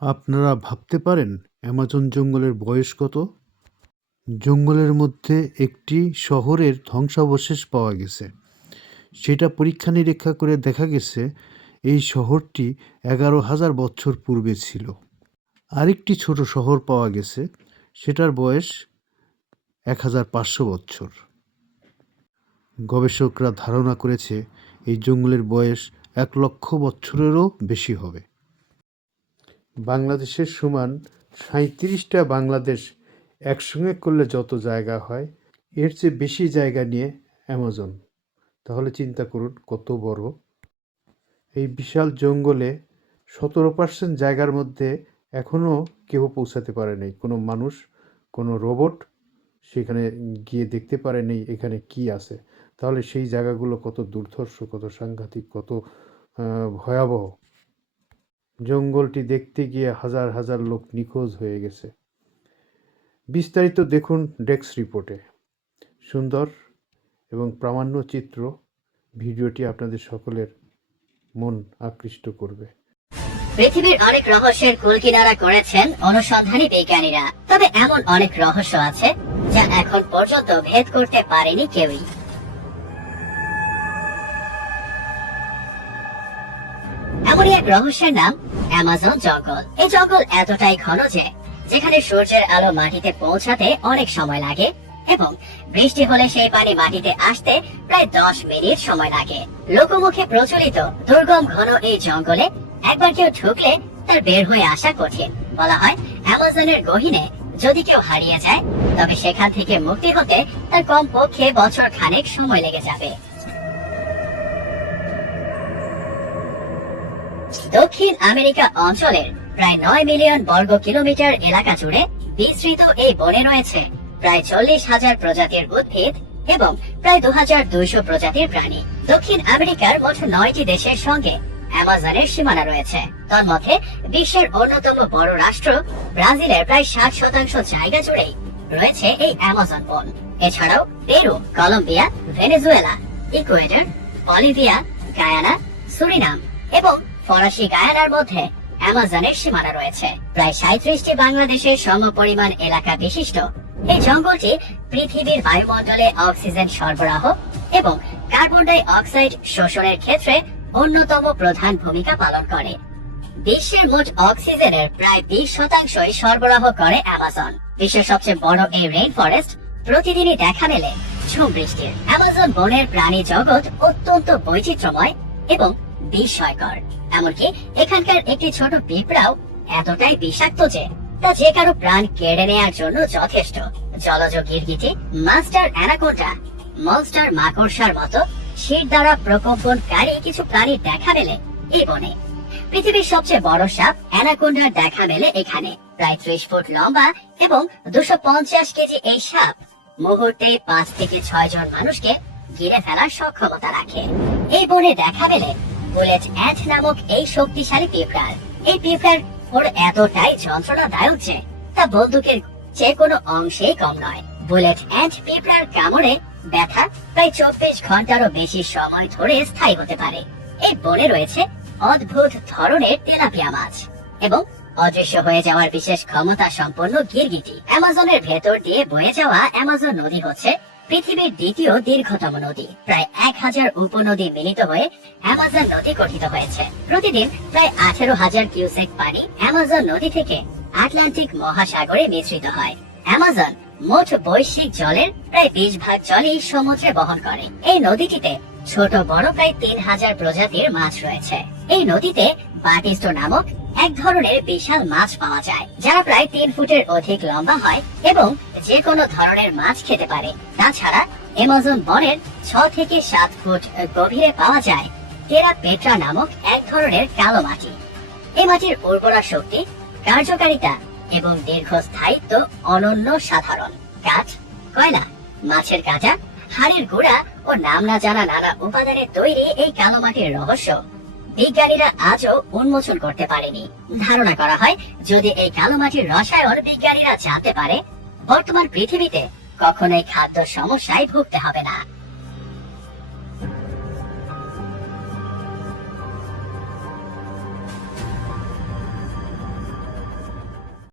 আপনারা ভাবতে পারেন অ্যামাজন জঙ্গলের বয়স কত? জঙ্গলের মধ্যে একটি শহরের ধ্বংসাবশেষ পাওয়া গেছে। সেটা পরীক্ষা নিরীক্ষা করে দেখা গেছে, এই শহরটি এগারো হাজার বছর পূর্বে ছিল। আরেকটি ছোট শহর পাওয়া গেছে, সেটার বয়স এক হাজার পাঁচশো বছর। গবেষকরা ধারণা করেছে, এই জঙ্গলের বয়স এক লক্ষ বছরেরও বেশি হবে। বাংলাদেশের সমান সাঁত্রিশটা বাংলাদেশ একসঙ্গে করলে যত জায়গা হয়, এর চেয়ে বেশি জায়গা নিয়ে অ্যামাজন। তাহলে চিন্তা করুন কত বড়। এই বিশাল জঙ্গলে সতেরো পার্সেন্ট জায়গার মধ্যে এখনও কেউ পৌঁছাতে পারেনি কোনো মানুষ, কোনো রোবট সেখানে গিয়ে দেখতে পারেনি এখানে কি আছে। তাহলে সেই জায়গাগুলো কত দুর্ধর্ষ, কত সাংঘাতিক, কত ভয়াবহ। জঙ্গলটি দেখতে গিয়ে হাজার হাজার লোক নিখোঁজ হয়ে গেছে। বিস্তারিত দেখুন ডেস্ক রিপোর্টে। সুন্দর এবং প্রামাণ্য চিত্র ভিডিওটি আপনাদের সকলের মন আকৃষ্ট করবে। পৃথিবীর অনেক রহস্যের কুলকিনারা করেছেন অনুসন্ধানী বিজ্ঞানীরা। তবে এমন অনেক রহস্য আছে যা এখন পর্যন্ত ভেদ করতে পারেনি কেউই। এমনই এক রহস্যের নাম অ্যামাজন জঙ্গল। এই জঙ্গল এতটাই ঘন যে, যেখানে সূর্যের আলো মাটিতে পৌঁছাতে অনেক সময় লাগে এবং বৃষ্টি হলে সেই পানি মাটিতে আসতে প্রায় দশ মিনিট সময় লাগে। লোকমুখে প্রচলিত দুর্গম ঘন এই জঙ্গলে একবার কেউ ঢুকলে তার বের হয়ে আসা কঠিন। বলা হয় অ্যামাজনের গহীনে যদি কেউ হারিয়ে যায়, তবে সেখান থেকে মুক্তি হতে তার কমপক্ষে বছর খানেক সময় লেগে যাবে। দক্ষিণ আমেরিকা অঞ্চলের প্রায় নয় মিলিয়ন বর্গ কিলোমিটার এলাকা জুড়ে বিস্তৃত এই বনে রয়েছে প্রায় চল্লিশ হাজার প্রজাতির উদ্ভিদ এবং প্রায় দু হাজার দুইশো প্রজাতির প্রাণী। দক্ষিণ আমেরিকার মোট নয়টি দেশের সঙ্গে অ্যামাজনের সীমানা রয়েছে। তন্মধ্যে বিশ্বের অন্যতম বড় রাষ্ট্র ব্রাজিলের প্রায় ষাট শতাংশ জায়গা জুড়েই রয়েছে এই অ্যামাজন বন। এছাড়াও Peru, Colombia, Venezuela, Ecuador, Bolivia, Guyana, Suriname এবং ফরাসি গায়ানার মধ্যে অ্যামাজনের সীমানা রয়েছে। প্রায় সাঁত্রিশটি বাংলাদেশের সমপরিমাণ এলাকা বিশিষ্ট। এই জঙ্গলটি পৃথিবীর বায়ুমণ্ডলে অক্সিজেন সরবরাহ এবং কার্বন ডাই অক্সাইড শোষণের ক্ষেত্রে অন্যতম প্রধান ভূমিকা পালন করে। বিশ্বের মোট অক্সিজেনের প্রায় বিশ শতাংশই সরবরাহ করে অ্যামাজন। বিশ্বের সবচেয়ে বড় এই রেইন ফরেস্ট প্রতিদিনই দেখা মেলে ঝুম বৃষ্টির। অ্যামাজন বনের প্রাণী জগৎ অত্যন্ত বৈচিত্র্যময় এবং বিস্ময়কর। এমনকি এখানকার একটি ছোট পিঁপড়াও এতটাই বিষাক্ত যে, তা যে কারও প্রাণ কেড়ে নেয়ার জন্য যথেষ্ট। জলজ গিরগিটি মাস্টার অ্যানাকোন্ডা, মনস্টার মাকড়সার মতো শীত দ্বারা প্রকম্পনকারী কিছু প্রাণী দেখা মেলে এই বনে। পৃথিবীর সবচেয়ে বড় সাপ অ্যানাকোন্ডার দেখা মেলে এখানে। প্রায় ত্রিশ ফুট লম্বা এবং দুশো পঞ্চাশ কেজি এই সাপ মুহূর্তে পাঁচ থেকে ছয় জন মানুষকে ঘিরে ফেলার সক্ষমতা রাখে। এই বনে দেখা মেলে বুলেট অ্যাট নামক এই শক্তিশালী পিঁপড়ার। এই পিঁপড়ার ওর এতটাই যন্ত্রণাদায়ক যে, তা বন্দুকের যে কোনো অংশেই কম নয়। বুলেট কামড়ে ব্যথা প্রায় চব্বিশ ঘন্টারও বেশি সময় ধরে স্থায়ী হতে পারে। এই বনে রয়েছে অদ্ভুত ধরনের তেলাপিয়া মাছ এবং অদৃশ্য হয়ে যাওয়ার বিশেষ ক্ষমতা সম্পন্ন গিরগিটি। অ্যামাজনের ভেতর দিয়ে বয়ে যাওয়া অ্যামাজন নদী হচ্ছে পৃথিবীর দ্বিতীয় দীর্ঘতম নদী। প্রায় এক হাজার উপনদী মিলিত হয়ে অ্যামাজন নদী গঠিত হয়েছে। প্রতিদিন প্রায় আঠেরো হাজার কিউসেক পানি অ্যামাজন নদী থেকে আটলান্টিক মহাসাগরে মিশ্রিত হয়। অ্যামাজন মোট বৈশ্বিক জলের প্রায় বিশ ভাগ জলই সমুদ্রে বহন করে। এই নদীটিতে ছোট বড় প্রায় তিন হাজার প্রজাতির মাছ রয়েছে। এই নদীতে বাটিস্টো নামক এক ধরনের বিশাল মাছ পাওয়া যায় যারা প্রায় তিন ফুটের অধিক লম্বা হয় এবং যে কোনো ধরনের মাছ খেতে পারে। তাছাড়া অ্যামাজন বনের ছ থেকে সাত ফুট গভীরে পাওয়া যায় টেরা পেট্রা নামক এক ধরনের কালো মাটি। এই মাটির উর্বরা শক্তি, কার্যকারিতা এবং দীর্ঘস্থায়িত্ব অনন্য সাধারণ। কাঠ কয়লা, মাছের কাঁচা, হাড়ের গুঁড়া ও নাম না জানা নানা উপাদানের তৈরি এই কালো মাটির রহস্য। বিজ্ঞানীরা আজও উন্মোচন করতে পারেনি। ধারণা করা হয়, যদি এই কালো মাটির রসায়ন বিজ্ঞানীরা জানতে পারে, বর্তমান পৃথিবীতে কখনোই খাদ্য সমস্যায় ভুগতে হবে না।